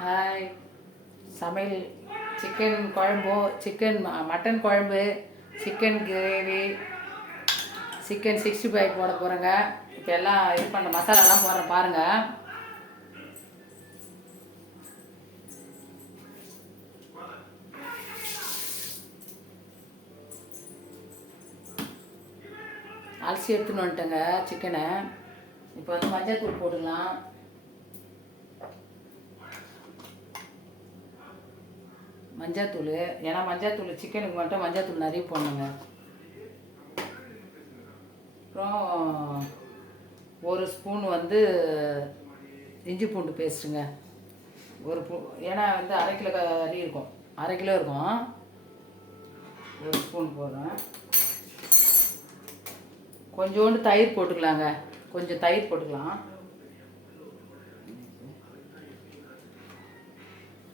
Hi. சமையல் chicken குழம்பு, mutton குழம்பு, சிக்கன் கிரேவி, சிக்கன் 65 போட போகிறேங்க. இப்போ எல்லாம் இது பண்ண மசாலாலாம் போடுறேன் பாருங்கள். அலசி எடுத்துன்னு வந்துட்டேங்க சிக்கனை. இப்போ வந்து மஞ்சள் தூள் போட்டுக்கலாம். மஞ்சள் ஏன்னா மஞ்சள் சிக்கனுக்கு மட்டும் மஞ்சள் நிறைய போடணுங்க. அப்புறம் ஒரு ஸ்பூன் வந்து இஞ்சி பூண்டு பேஸ்ட்டுங்க. ஏன்னா வந்து அரை கிலோ கறி இருக்கும், அரை கிலோ இருக்கும். ஒரு ஸ்பூன் போடுறேன். கொஞ்சோண்டு தயிர் போட்டுக்கலாங்க, கொஞ்சம் தயிர் போட்டுக்கலாம்.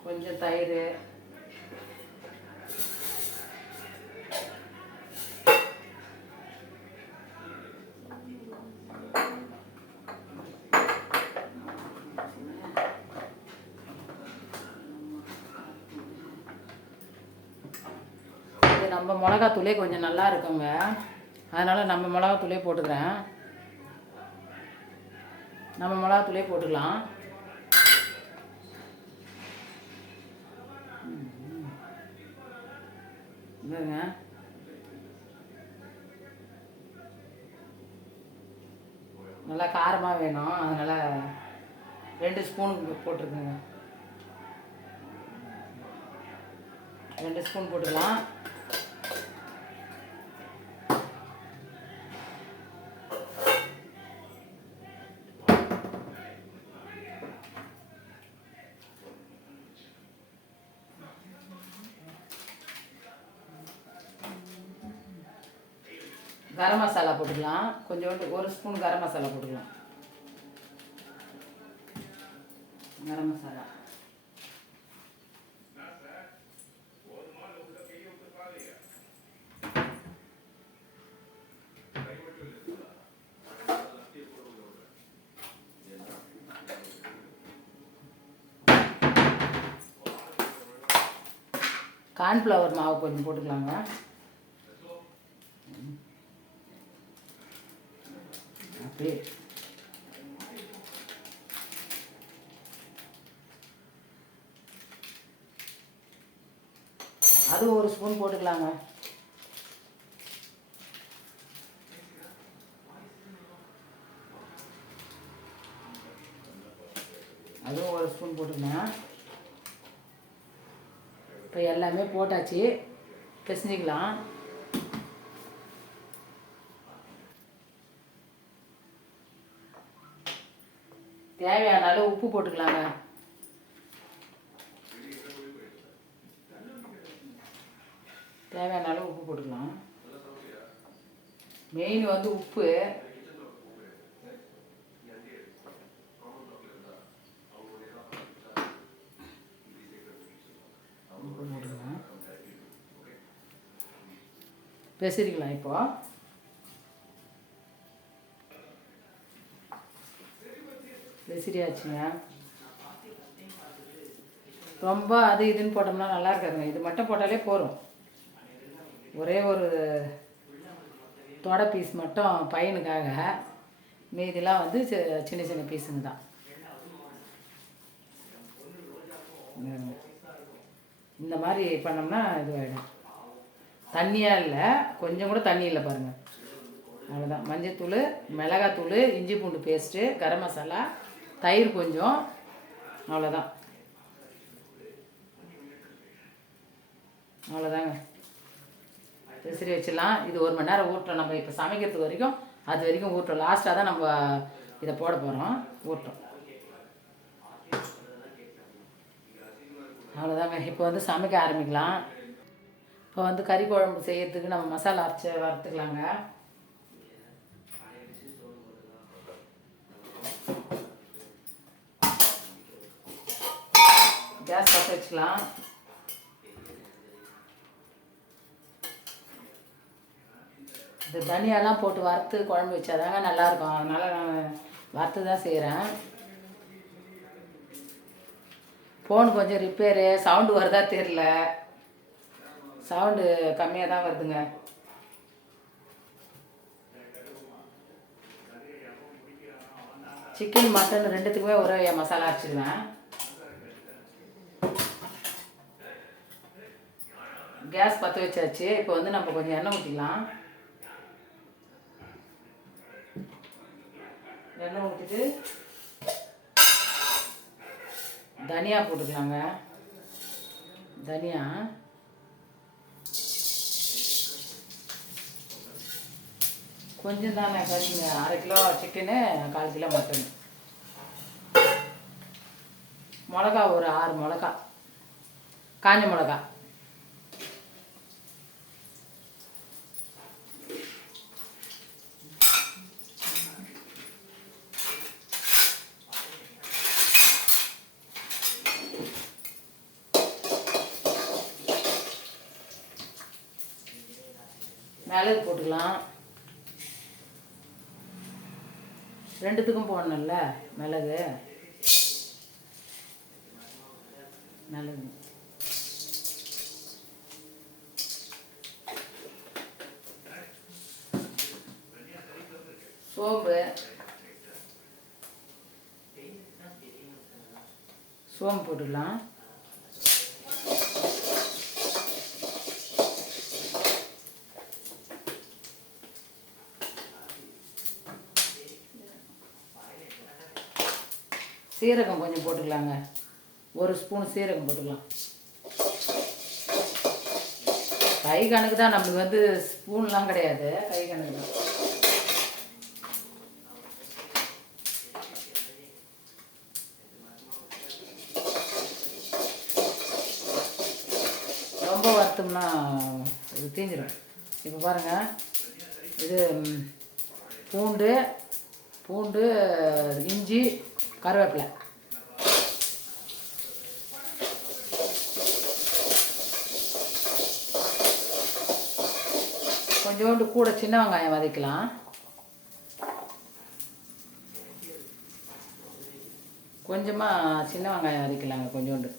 கொஞ்சம் தயிர், நம்ம மிளகாத்தூளே கொஞ்சம் நல்லா இருக்குங்க, அதனால் நம்ம மிளகாத்தூளே போட்டுக்கிறேன். நம்ம மிளகாத்தூளே போட்டுக்கலாம். இதுங்க நல்லா காரமாக வேணும், அதனால் 2 ஸ்பூன் போட்டிருக்குங்க. 2 ஸ்பூன் போட்டுக்கலாம். கரம் மசாலா போட்டுக்கலாம், கொஞ்சோண்டு 1 ஸ்பூன் கரம் மசாலா போட்டுக்கலாம். கரம் மசாலா கார்ன்ஃப்ளவர் மாவு கொஞ்சம் போட்டுக்கலாங்க. அப்படியே அது 1 ஸ்பூன் போட்டுக்கலாங்க. அதுவும் 1 ஸ்பூன் போட்டுக்கலாம். இப்போ எல்லாமே போட்டாச்சு, பிசைஞ்சிக்கலாம். தேவையான அளவு உப்பு போட்டுக்கலாங்க. தேவையான அளவு உப்பு போட்டுக்கலாம். மெயின் வந்து உப்பு. உப்பு போட்டுக்கலாம். பெசரிக்கலாம். இப்போ பெசரியாச்சுங்க. ரொம்ப அது இதுன்னு போட்டோம்னா நல்லா இருக்காதுங்க. இது மட்டும் போட்டாலே போதும். ஒரே ஒரு தொடை பீஸ் மட்டும் பையனுக்காக, மீதிலாம் வந்து சின்ன சின்ன பீஸுங்க தான். இந்த மாதிரி பண்ணோம்னா இதுவாகிடும். தண்ணியாக இல்லை, கொஞ்சம் கூட தண்ணி இல்லை பாருங்கள். அவ்வளோதான். மஞ்சத்தூள், மிளகாத்தூள், இஞ்சி பூண்டு பேஸ்ட்டு, கரம் மசாலா, தயிர் கொஞ்சம், அவ்வளோதான். அவ்வளோதாங்க. விசிறி வச்சிடலாம். இது 1 மணி நேரம் ஊட்டோம். நம்ம இப்போ சமைக்கிறதுக்கு வரைக்கும் அது வரைக்கும் ஊட்டோம். லாஸ்ட்டாக தான் நம்ம இதை போட போகிறோம். ஊட்டோம். அவ்வளோதாங்க. இப்போ வந்து சமைக்க ஆரம்பிக்கலாம். இப்போ வந்து கறி குழம்பு செய்யறதுக்கு நம்ம மசாலா அரைச்சி வறுத்துக்கலாங்க. கேஸ் பற்ற வச்சுக்கலாம். இந்த தனியாலாம் போட்டு வறுத்து குழம்பு வச்சாதாங்க நல்லாயிருக்கும். அதனால் நான் வறுத்து தான் செய்கிறேன். ஃபோன் கொஞ்சம் ரிப்பேரு, சவுண்டு வருதா தெரில. சவுண்டு கம்மியாக தான் வருதுங்க. சிக்கன் மட்டன் ரெண்டுத்துக்குமே ஒரே மசாலா அரைச்சிடுவேன். கேஸ் பற்ற வச்சாச்சு. இப்போ வந்து நம்ம கொஞ்சம் எண்ணெய் ஊற்றிக்கலாம். எண்ணெய் ஊற்றிட்டு தனியா போட்டுக்கலாங்க. தனியா கொஞ்சம் தானே கறிங்க. 1/2 கிலோ சிக்கனு, 1/4 கிலோ மட்டன். மிளகா ஒரு 6 மிளகா, காஞ்ச மிளகா. மிளகு போட்டுக்கலாம். ரெண்டுத்துக்கும் போடணும்ல மிளகு. மிளகு சோம்பு போட்டுக்கலாம். சீரகம் கொஞ்சம் போட்டுக்கலாங்க. 1 ஸ்பூன் சீரகம் போட்டுக்கலாம். கை கணக்கு தான், நம்மளுக்கு வந்து ஸ்பூன்லாம் கிடையாது, கை கணக்கு தான். ரொம்ப வறுத்தோம்னா இது தீஞ்சிடும். இப்போ பாருங்கள், இது பூண்டு, இஞ்சி, கருவேப்பிலை. கொஞ்சோண்டு கூட சின்ன வெங்காயம் வதக்கலாம். கொஞ்சமாக சின்ன வெங்காயம் வதக்கலாங்க, கொஞ்சோண்டு.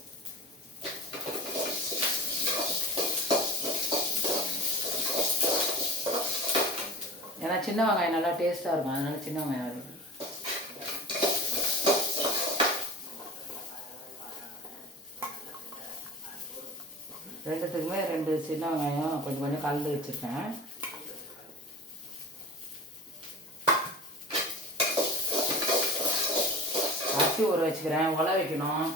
ஏன்னா சின்ன வெங்காயம் நல்லா டேஸ்ட்டாக இருக்கும், அதனால சின்ன வெங்காயம் வதக்கணும். ரெண்டுத்துக்குமே 2 சின்ன வெங்காயம் கொஞ்சம் கலந்து வச்சுருக்கேன். அரிசி ஊற வச்சுக்கிறேன், உலை வைக்கணும்.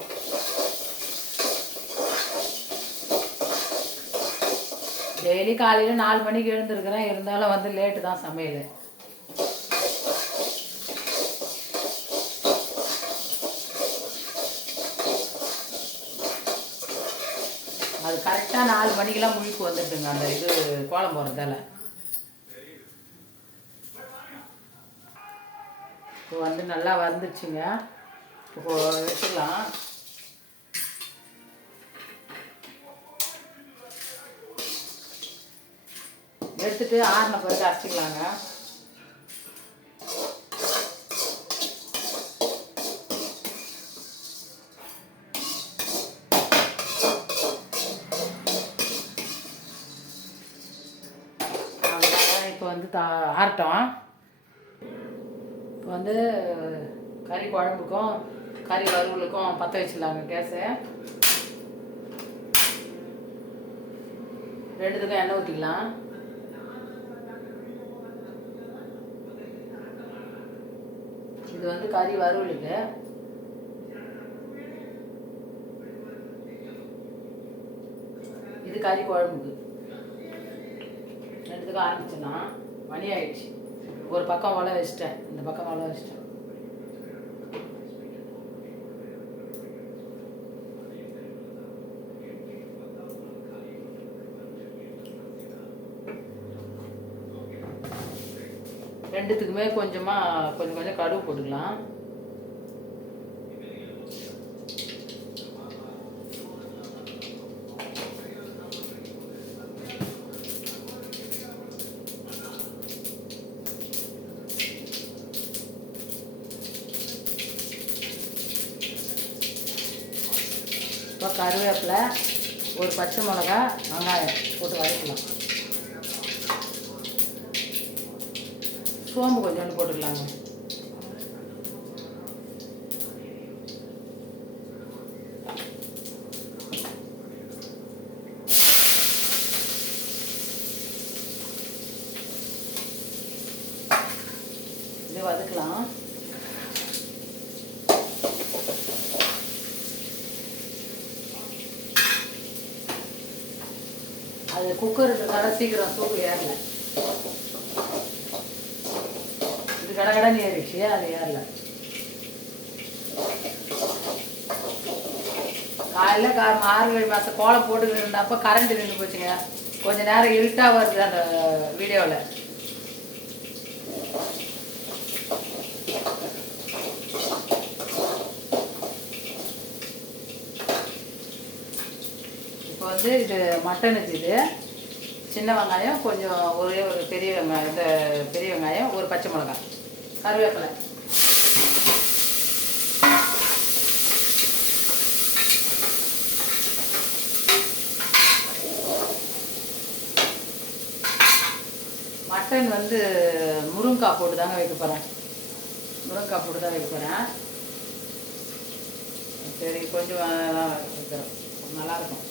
டெய்லி காலையில் 4 மணிக்கு எழுந்திருக்கிறேன், இருந்தாலும் வந்து லேட்டு தான் சமையல். அது கரெக்டாக 4 மணிக்கெல்லாம் முழிப்பு வந்துட்டுங்க, அந்த இது கோலம் போடுறதால. இப்போ வந்து நல்லா வந்துடுச்சுங்க. இப்போ வச்சுக்கலாம். எடுத்துட்டு ஆறின பிறகு அரைச்சிக்கலாங்க. இப்போ வந்து ஆறட்டும். இப்போ வந்து கறி குழம்புக்கும் கறி வறுவலுக்கும் பற்ற வச்சிடலாங்க கேஸு. ரெண்டுத்துக்கும் எண்ணெய் ஊற்றிக்கலாம். இது வந்து கறி வறுவலுக்கு. இது கறி குழம்புக்கு. ரெண்டுத்துக்கும் ஆரம்பிச்சிடலாம். மணி ஆயிடுச்சு. ஒரு பக்கம் ஒலை வச்சிட்டேன், இந்த பக்கம் ஒலை வச்சிட்டேன். ரெண்டுத்துக்குமே கொஞ்சம் கடுகு போட்டுக்கலாம். இப்போ கருவேப்பிலை, ஒரு பச்சை மிளகா, வெங்காயம் போட்டு வதக்கலாம். சோம்பு கொஞ்சோண்டு போட்டுக்கலாங்க. இது வதக்கலாம். அது குக்கர் இருக்கிறதால சீக்கிரம் சூப்பு ஏறல. இது கடகடன்னு ஏறிடுச்சு, அது ஏறல. காலையில் மார்கழி மாதம் கோலம் போட்டு இருந்தப்போ கரண்ட் நின்று போச்சுங்க. கொஞ்ச நேரம் இருட்டாக வருது அந்த வீடியோவில். இப்போ வந்து இது மட்டனுக்கு இது சின்ன வெங்காயம், கொஞ்சம் ஒரே ஒரு பெரிய வெங்காயம், இந்த பெரிய வெங்காயம், ஒரு பச்சை மிளகாய், கருவேப்பிலை. மட்டன் வந்து முருங்கைக்காய் போட்டு தாங்க வைக்க போகிறேன். முருங்கைக்காய் போட்டு தான் வைக்க போகிறேன். சரி, கொஞ்சம் வைக்கிறோம், நல்லாயிருக்கும்.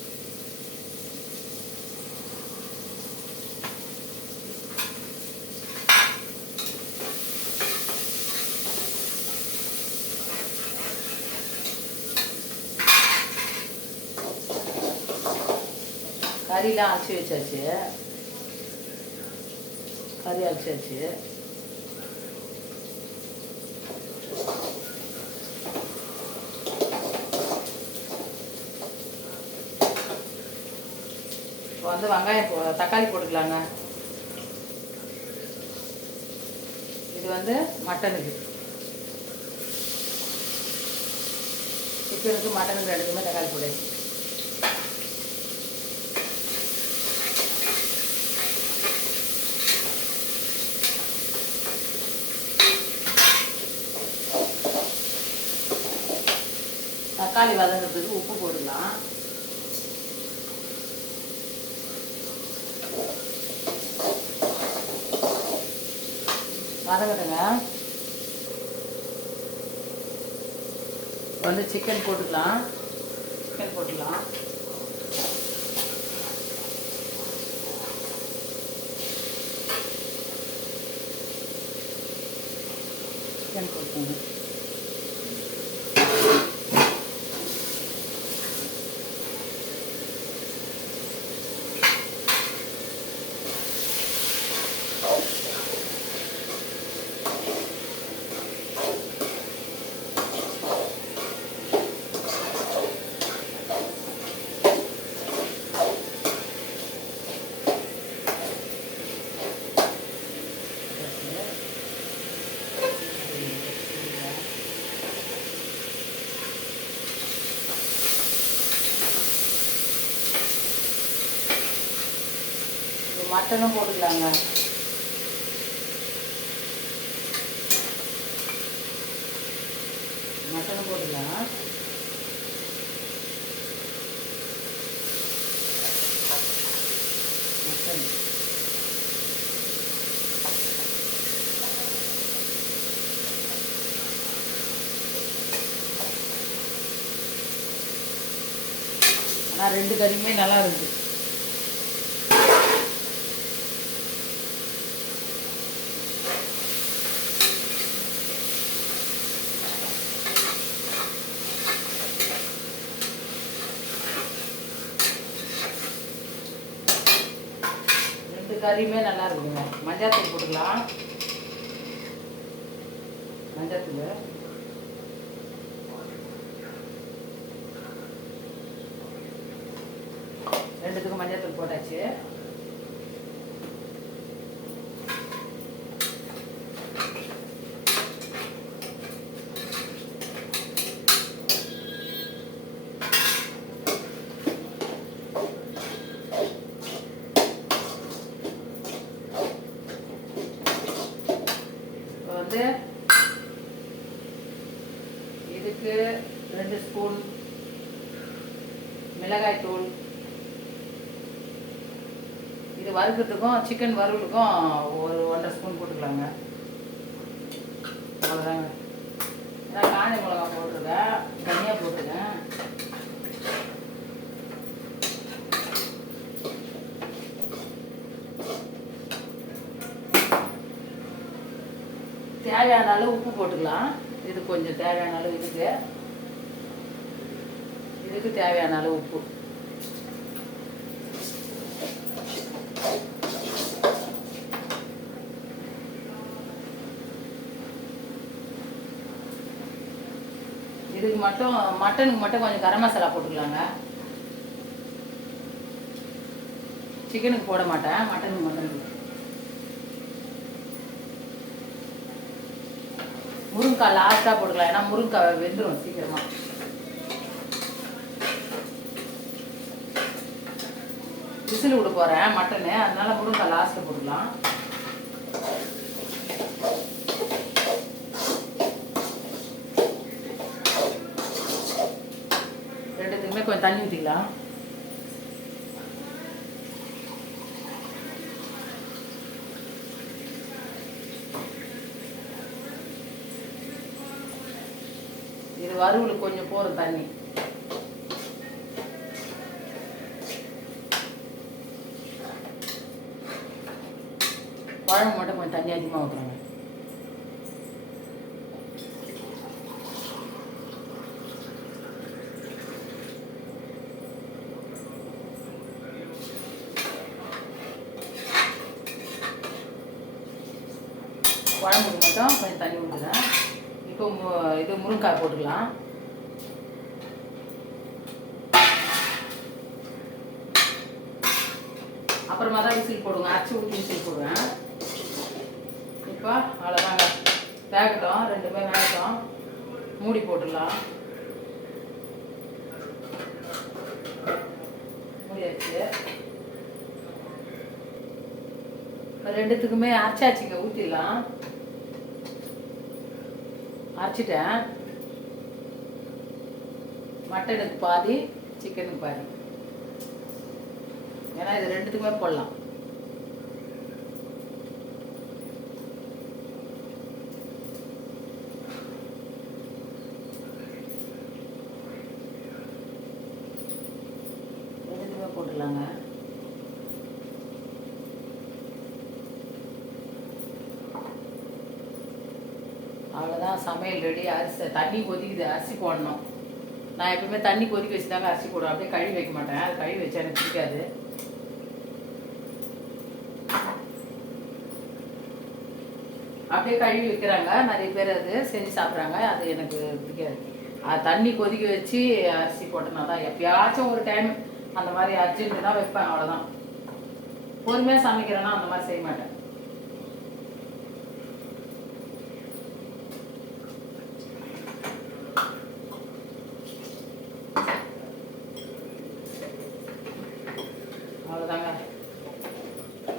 கறிலாம் அரைச்சி வச்சாச்சு. கறி அரைச்சாச்சு. இப்போ வந்து வெங்காயம் தக்காளி போட்டுக்கலாங்க. இது வந்து மட்டனுக்கு, சிக்கனுக்கு மட்டனுக்கு ரெண்டுக்குமே தக்காளி போடு. தக்காளி வதங்கிறதுக்கு உப்பு போட்டுக்கலாம். வதங்கட்டுங்க. வந்து சிக்கன் போட்டுக்கலாம். சிக்கன் போட்டுக்கலாம். சிக்கன் போட்டுக்கோங்க. மட்டனும் போட்டுக்கலாங்க. மட்டனும் போட்டுக்கலாம். மட்டன் ஆனால் ரெண்டு கறியுமே நல்லா இருக்குது. கறியுமே நல்லா இருக்குங்க. மஞ்சள்தூள் போட்டுக்கலாம். மஞ்சள்தூள் ரெண்டுத்துக்கும் மஞ்சள்தூள் போட்டாச்சு. வந்து இதுக்கு 2 ஸ்பூன் மிளகாய் தூள். இது வறுக்கிறதுக்கும் சிக்கன் வறுவலுக்கும் ஒரு 1.5 ஸ்பூன் போட்டுக்கலாங்க. அவ்வளோதாங்க. நான் காஞ்ச மிளகா போட்டிருக்கேன், தனியாக போட்டுருக்கேன். தேவையான அளவு உப்பு போட்டுக்கலாம். இது கொஞ்சம் தேவையான அளவு இதுக்கு தேவையான அளவு உப்பு. இதுக்கு மட்டும் மட்டனுக்கு மட்டும் கொஞ்சம் கரம் மசாலா போட்டுக்கலாங்க. சிக்கனுக்கு போட மாட்டேன், மட்டனுக்கு மட்டும். முருங்கைக்காய் லாஸ்ட்டாக போட்டுக்கலாம், ஏன்னா முருங்கைக்காய் வெந்துடும் சீக்கிரமாக. விசில் விட போகிறேன் மட்டனு, அதனால முருங்கைக்காய் லாஸ்ட்டில் போட்டுக்கலாம். ரெண்டுத்துக்குமே கொஞ்சம் தண்ணி ஊற்றிக்கலாம். இது வறுவலுக்கு கொஞ்சம் போதும் தண்ணி. குழம்பு மட்டும் கொஞ்சம் தண்ணி அதிகமாக ஊற்றுறாங்க. குழம்புக்கு மட்டும் கொஞ்சம் தண்ணி ஊற்றுறேன். இப்போ இது முருங்கைக்காய் போட்டுக்கலாம். அப்புறமா தான் விசில் போடுவேன், அரைச்சி ஊற்றி விசில் போடுவேன். இப்போ அவ்வளோதாங்க, வேகட்டும், ரெண்டுமே வேகட்டும். மூடி போட்டுடலாம். மூடியாச்சு. ரெண்டுத்துக்குமே அரைச்சாச்சுங்க, ஊற்றிடலாம். அரைச்சிட்டேன். மட்டனுக்கு பாதி, சிக்கனுக்கு பாதி, ஏன்னா இது ரெண்டுத்துக்குமே போடலாம். ரெண்டுத்துக்குமே போட்டுடலாங்க. அவ்வளோதான், சமையல் ரெடி. அரிசி தண்ணி கொதிக்குது, அரிசி போடணும். நான் எப்பவுமே தண்ணி கொதிக்க வச்சு தாங்க அரிசி போடுவேன், அப்படியே கழுவி வைக்க மாட்டேன். அது கழுவி வச்சா எனக்கு பிடிக்காது. அப்படியே கழுவி வைக்கிறாங்க நிறைய பேர், அது செஞ்சு சாப்பிட்றாங்க, அது எனக்கு பிடிக்காது. அது தண்ணி கொதிக்க வச்சு அரிசி போட்டேன்னா தான், எப்பயாச்சும் ஒரு டைம் அந்த மாதிரி அர்ஜென்ட்டு தான் வைப்பேன், அவ்வளோதான். பொறுமையாக சமைக்கிறேன்னா அந்த மாதிரி செய்ய மாட்டேன். அவ்வளோதாங்க,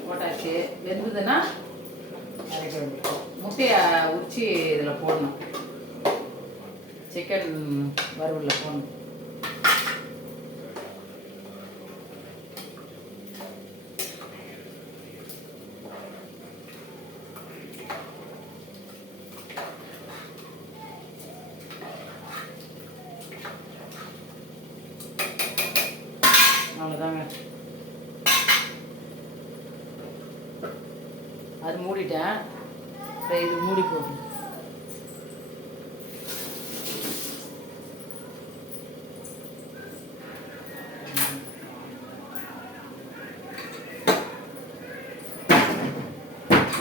போட்டாச்சு. வெந்ததுன்னா அரைக்க வேண்டியது. முட்டையை உரிச்சு இதில் போடணும், சிக்கன் வறுவலில் போடணும். அவ்வளோதாங்க, அது மூடிட்டேன். இது மூடி போட்டு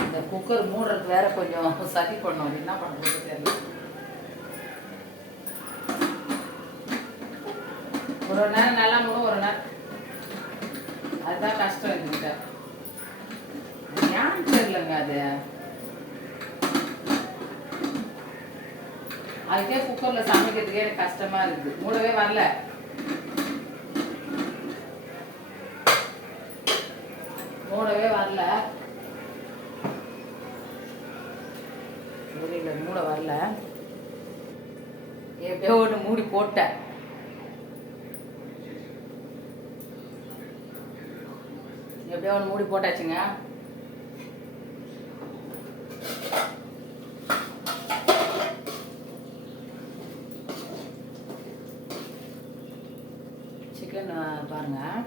இந்த குக்கர் மூடுறதுக்கு வேற கொஞ்சம் சதி பண்ணோம், என்ன பண்ணுறது தெரியல. ஒரு நேரம் நல்லா மூடும், ஒரு நேரம் அதுதான் கஷ்டம். இதுக்கிட்ட ஏன்னு தெரியலங்க, அதுக்கே குக்கர்ல சமைக்கிறதுக்கே எனக்கு கஷ்டமா இருக்குது. மூடவே வரல, மூட வரல. எப்படியோ ஒன்று மூடி போட்டேன். எப்படியோ ஒன்று மூடி போட்டாச்சுங்க. சிக்கன் பாருங்கள்,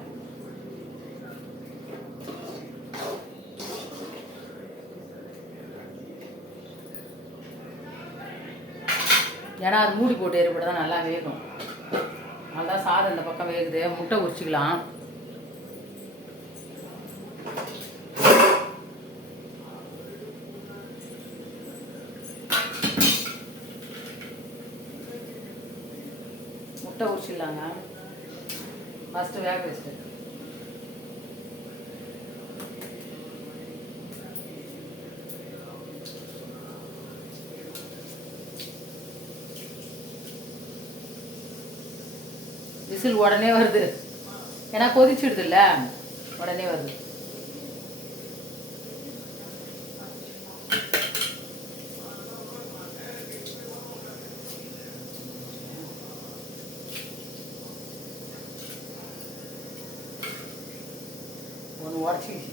ஏன்னா அது மூடி போட்டு ஏற்பட தான் நல்லா வேகும். அதுதான் சாதம் இந்த பக்கம் வேகுது. முட்டை உரிச்சிக்கலாம். முட்டை உரிச்சிடலாங்க. ஃபஸ்ட்டு வேக வச்சுட்டு விசில் உடனே வருது. ஏன்னா கொதிச்சுடுது இல்லை, உடனே வருது. ஒன்று உடச்சிக்கிச்சு.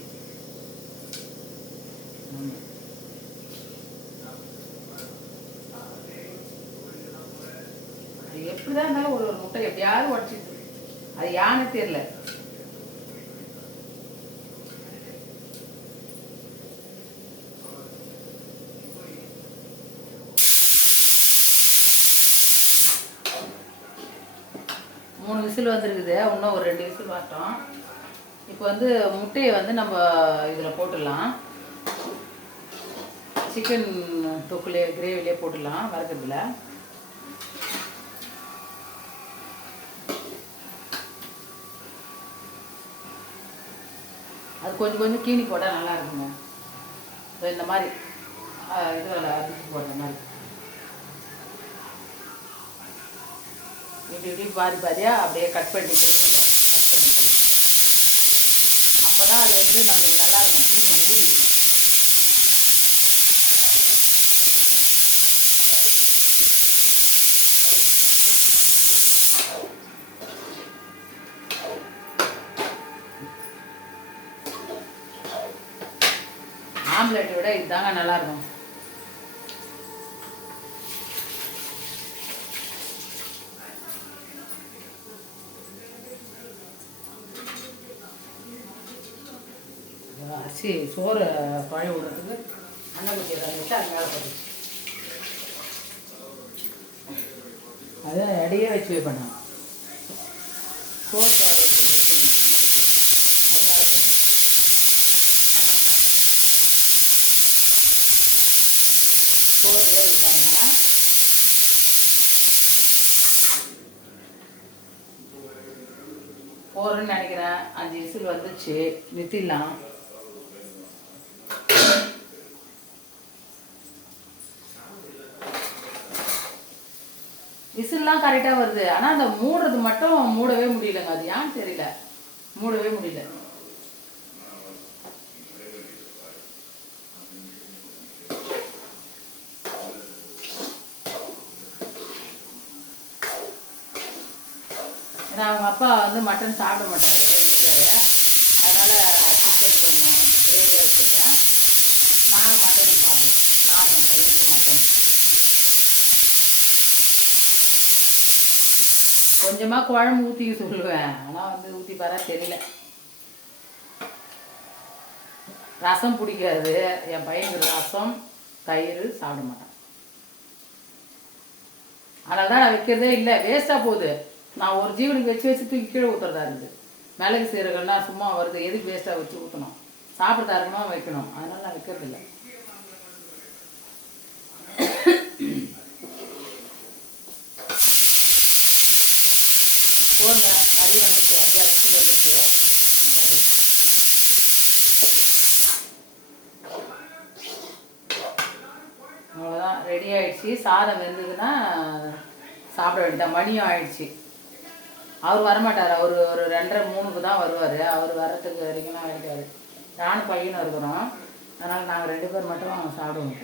எப்படிதான் இருந்தாலும் ஒரு முட்டை எப்படியாவது உடச்சிது. அது யானை தெரியல. மூணு விசில் வந்துருக்குது. இன்னும் ஒரு 2 விசில் பார்த்தோம். இப்போ வந்து முட்டையை வந்து நம்ம இதில் போட்டுடலாம். சிக்கன் தொக்குலே கிரேவிலே போட்டுடலாம் வறுக்கிறதுல. அது கொஞ்சம் கொஞ்சம் கீனி போட்டால் நல்லா இருக்குங்க. இந்த மாதிரி இதில் அரிசி போடுற மாதிரி இப்படி இப்படி பாதியாக அப்படியே கட் பண்ணி கொஞ்சம் கட் பண்ணி போடுவோம். அப்போ தான் அது வந்து நம்மளுக்கு நல்லா இருக்கும். சீக்கிரம் ஊறிடும். ஆம்லெட்டை விட இதுதாங்க நல்லாயிருக்கும். அரிசி சோறு பழைய விடுறதுக்கு அண்ணன் குச்சி ஏதாவது வச்சு அது மேலே போட்டு அதை இடையே வச்சு வைப்பேன். சோறு பழம் வச்சு அண்ணன் குச்சி அது மேலே போட்டு சோறு வேவிட்டாருங்க. போகிறேன்னு நினைக்கிறேன். 5 விசில் வந்துச்சு, நிறுத்திடலாம். விசில்லாம் கரெக்டாக வருது. ஆனால் அந்த மூடுறது மட்டும் மூடவே முடியலங்க. அது ஏன்னு தெரியல, மூடவே முடியல. ஏன்னா அவங்க அப்பா வந்து மட்டன் சாப்பிட மாட்டாரு வீட்டுக்காரு. அதனால் சிக்கன் கொஞ்சம் கிரேவியாக வச்சுருக்கேன். நான் மட்டன் சாப்பிடுவேன். நான் என் பையனுக்கும் மட்டன். கொஞ்சமாக குழம்பு ஊற்றிக்க சொல்லுவேன். ஆனால் வந்து ஊற்றி பாரா தெரியல. ரசம் பிடிக்காது என் பையனுக்கு. ரசம் தயிர் சாப்பிட மாட்டான். அதனால தான் நான் வைக்கிறதே இல்லை. வேஸ்ட்டாக போகுது. நான் ஒரு ஜீவனுக்கு வச்சு வச்சு தூக்கி கீழே ஊற்றுறதா இருக்குது. மிளகு சீரகம்லாம் சும்மா வருது. எதுக்கு வேஸ்ட்டாக வச்சு ஊற்றணும்? சாப்பிட்றதா இருக்கணும், வைக்கணும். அதனால நான் வைக்கிறதில்லை. போங்க, கறி வந்துச்சு. 5-6 விசில் வந்துச்சு. அவ்வளோதான், ரெடி ஆகிடுச்சு. சாதம் வெந்ததுன்னா சாப்பிட வேண்டியதான். மணியும் ஆயிடுச்சு. அவர் வரமாட்டார். அவர் ஒரு 2:30-3க்கு தான் வருவார். அவர் வரத்துக்கு வரைக்கும்லாம் ஆகிட்டார். நானும் பையனும் இருக்கிறோம். அதனால் நாங்கள் 2 பேர் மட்டும் சாப்பிடுவோம்.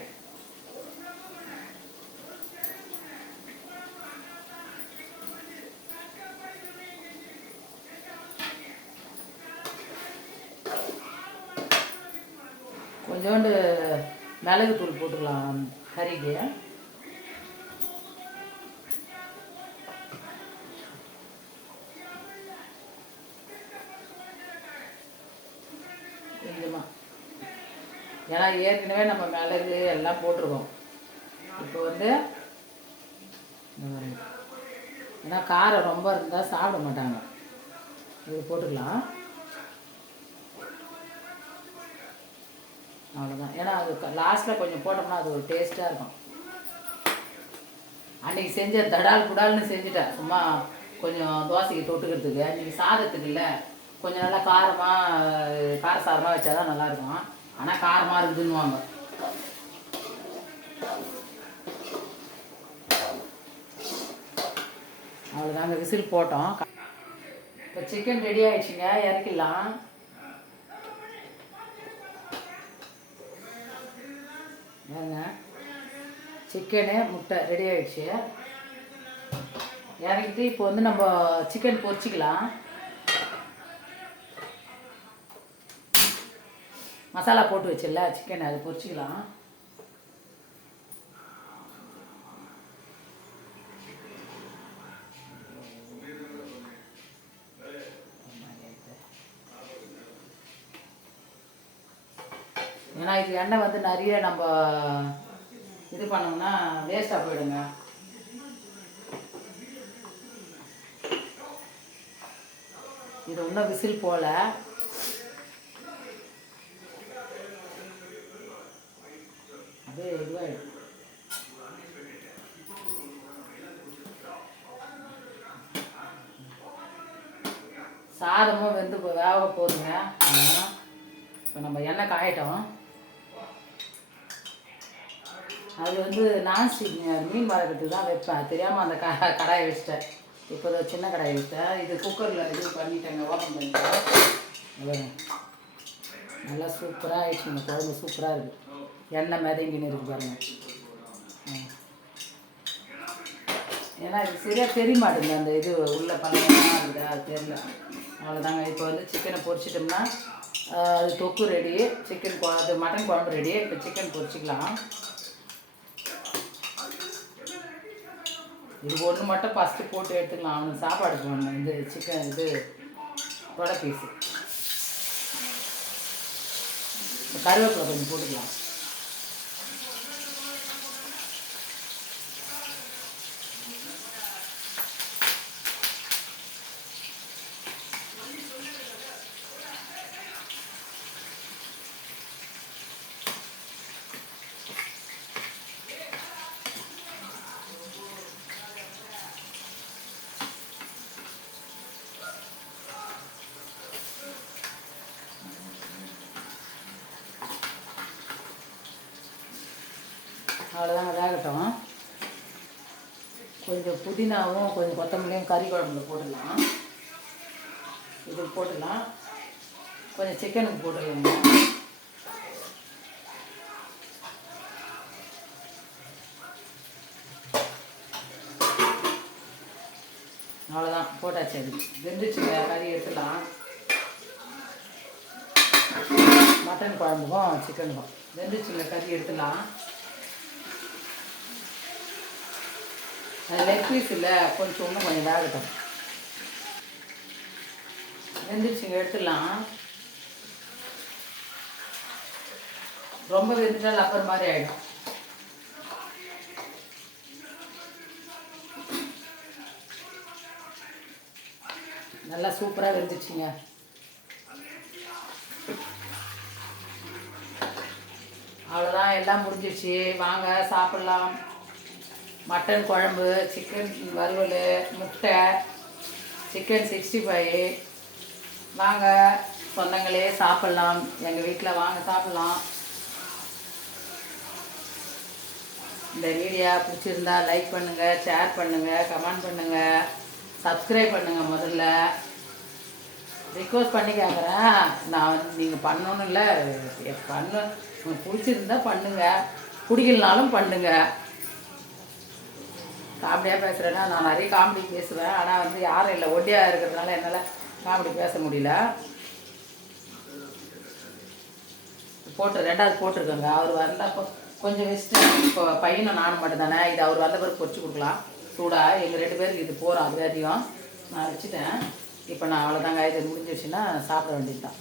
கொஞ்சோண்டு மிளகுத்தூள் போட்டுக்கலாம் கறிக்கு. கொஞ்சமாக, ஏன்னா ஏற்கனவே நம்ம மிளகு எல்லாம் போட்டிருக்கோம். இப்போ வந்து ஏன்னா காரம் ரொம்ப இருந்தால் சாப்பிட மாட்டாங்க, இது போட்டுக்கலாம். அவ்வளோதான். ஏன்னா அது லாஸ்ட்டில் கொஞ்சம் போட்டோம்னா அது ஒரு டேஸ்ட்டாக இருக்கும். அன்றைக்கி செஞ்ச தடால் குடால்னு செஞ்சுட்டேன், சும்மா கொஞ்சம் தோசைக்கு தொட்டுக்கிறதுக்கு. அன்றைக்கி சாதத்துக்கு இல்லை, கொஞ்சம் நல்லா கார சாதமாக வச்சா தான் நல்லாயிருக்கும். ஆனால் காரமாக இருக்குதுன்னுவாங்க. அவ்வளோதாங்க, விசில் போட்டோம். இப்போ சிக்கன் ரெடி ஆகிடுச்சிங்க, இறக்கிடலாம். ஏங்க சிக்கனு முட்டை ரெடி ஆகிடுச்சு. இறக்கிட்டு இப்போ வந்து நம்ம சிக்கன் பொரிச்சிக்கலாம். மசாலா போட்டு வச்சிடல சிக்கன், அது பொரிச்சிக்கலாம். ஏன்னா இது எண்ணெய் வந்து நிறைய நம்ம இது பண்ணோம்னா வேஸ்ட்டாக போயிடுங்க. இது இன்னும் விசில் போல. அப்படியே இதுவாகிடும். சாதமும் வெந்து வேக போதுங்க. இப்போ நம்ம எண்ணெய் காயட்டும். அது வந்து நான்ஸ்டிக் மீன் வளர்க்கறதுக்கு தான் வைப்பேன், தெரியாமல் அந்த கடாயை வச்சிட்டேன். இப்போ சின்ன கடாயை வச்சிட்டேன். இது குக்கரில் இது பண்ணிட்டேங்க, ஓப்பன் பண்ணிட்டேன். நல்லா சூப்பராக ஆகிடுச்சுங்க, குழம்பு சூப்பராக இருக்குது. எண்ணெய் மிதங்கின்னு இருக்கு பாருங்கள். ஏன்னா இது சரியாக தெரிய மாட்டேங்குது, அந்த இது உள்ள பழமாக இருக்குது, அது தெரியல. அவ்வளோதாங்க. இப்போ வந்து சிக்கனை பொரிச்சிட்டோம்னா அது தொக்கு ரெடி, சிக்கன் அது மட்டன் குழம்பு ரெடி. இப்போ சிக்கன் பொரிச்சிக்கலாம். இது ஒன்று மட்டும் ஃபஸ்ட்டு போட்டு எடுத்துக்கலாம், அவனுக்கு சாப்பாடு போடணும். இந்த சிக்கன் இது வடை பீஸு. கருவேப்பிலை கொஞ்சம் போட்டுக்கலாம். அவ்வளோதாங்க, வேகட்டும். கொஞ்சம் புதினாவும் கொஞ்சம் கொத்தமல்லியும் கறி குழம்புல போட்டுடலாம். இதுக்கு போட்டுடலாம். கொஞ்சம் சிக்கனுக்கு போட்டுடலாங்க. அவ்வளோதான், போட்டாச்சு. அது வெந்துச்சுங்க, கறி எடுத்துடலாம். மட்டன் குழம்புக்கும் சிக்கனுக்கும் வெந்துச்சுங்க, கறி எடுத்துடலாம். அது லெக் பீஸ் இல்லை, கொஞ்சம் இன்னும் கொஞ்சம் வேகட்டும். வெந்துச்சுங்க, எடுத்துடலாம். ரொம்ப வெந்துட்டா லப்பர் மாதிரி ஆகிடும். நல்லா சூப்பராக வெந்துச்சுங்க. அவ்வளோதான், எல்லாம் முடிஞ்சிடுச்சு. வாங்க சாப்பிட்லாம். மட்டன் குழம்பு, சிக்கன் வறுவல், முட்டை, சிக்கன் 65. வாங்க சொந்தங்களே சாப்பிட்லாம், எங்கள் வீட்டில் வாங்க சாப்பிட்லாம். இந்த வீடியோ பிடிச்சிருந்தா லைக் பண்ணுங்கள், ஷேர் பண்ணுங்கள், கமெண்ட் பண்ணுங்கள், சப்ஸ்கிரைப் பண்ணுங்கள். முதல்ல ரிக்வஸ்ட் பண்ணி கேட்குறேன், நான் நீங்கள் பண்ணணும் இல்லை, உங்களுக்கு பிடிச்சிருந்தா பண்ணுங்கள், பிடிக்கலனாலும் பண்ணுங்கள். காமெடியாக பேசுகிறேன்னா, நான் நிறைய காமெடி பேசுவேன், ஆனால் வந்து யாரும் இல்லை, ஒண்டியாக இருக்கிறதுனால என்னால் காமெடி பேச முடியல. ரெண்டாவது போட்டிருக்கோங்க. அவர் வந்தப்போ கொஞ்சம் வச்சுட்டு இப்போ பையனும் நானும் மட்டும் தானே, இது அவர் வந்த பிறகு பொரிச்சு கொடுக்கலாம் சூடாக. எங்கள் 2 பேருக்கு இது போகிறோம். அது அதிகம் நான் வச்சுட்டேன். இப்போ நான் அவ்வளோதாங்க, இது முடிஞ்சிடுச்சுன்னா சாப்பிட வேண்டியது தான்.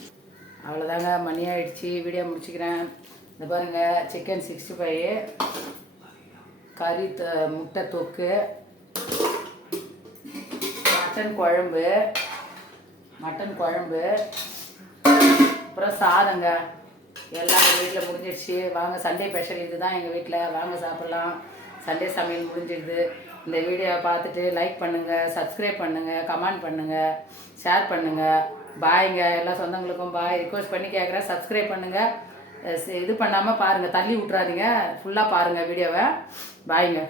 அவ்வளோதாங்க, மணி ஆகிடுச்சி. வீடியோ முடிச்சுக்கிறேன். இந்த பாருங்கள், சிக்கன் 65, கறி முட்டை தொக்கு, மட்டன் குழம்பு, அப்புறம் சாதங்க. எல்லாம் எங்கள் வீட்டில் முடிஞ்சிடுச்சு. வாங்க, சண்டே ஸ்பெஷல் இது தான் எங்கள் வீட்டில். வாங்க சாப்பிட்லாம். சண்டே சமையல் முடிஞ்சிடுது. இந்த வீடியோவை பார்த்துட்டு லைக் பண்ணுங்கள், சப்ஸ்கிரைப் பண்ணுங்கள், கமெண்ட் பண்ணுங்கள், ஷேர் பண்ணுங்கள். பாய்ங்க. எல்லா சொந்தங்களுக்கும் பாய். ரிக்வெஸ்ட் பண்ணி கேட்குறேன், சப்ஸ்கிரைப் பண்ணுங்கள். இது பண்ணாமல் பாருங்கள், தள்ளி விட்றாதீங்க, ஃபுல்லாக பாருங்கள் வீடியோவை. பாய்ங்க.